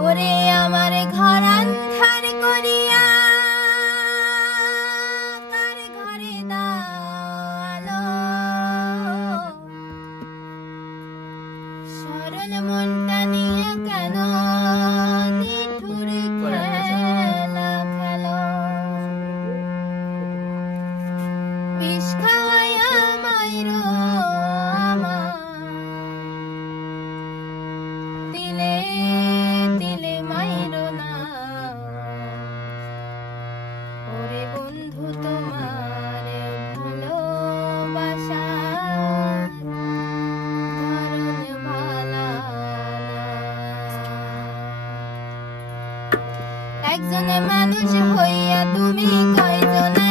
ওরে আমার ঘর আন্ধার করিয়া কার ঘরে দাও সরল মনটা নিয়ে কেন নিঠুর খেলা খেলো বিষ খাওয়ায়া মাইরো আমার তিলে তিলে মাইরো না ওরে বন্ধু তোমার ভালোবাসার ধরন ভালা না একজনে মানুষ হইয়া তুমি কয়জনে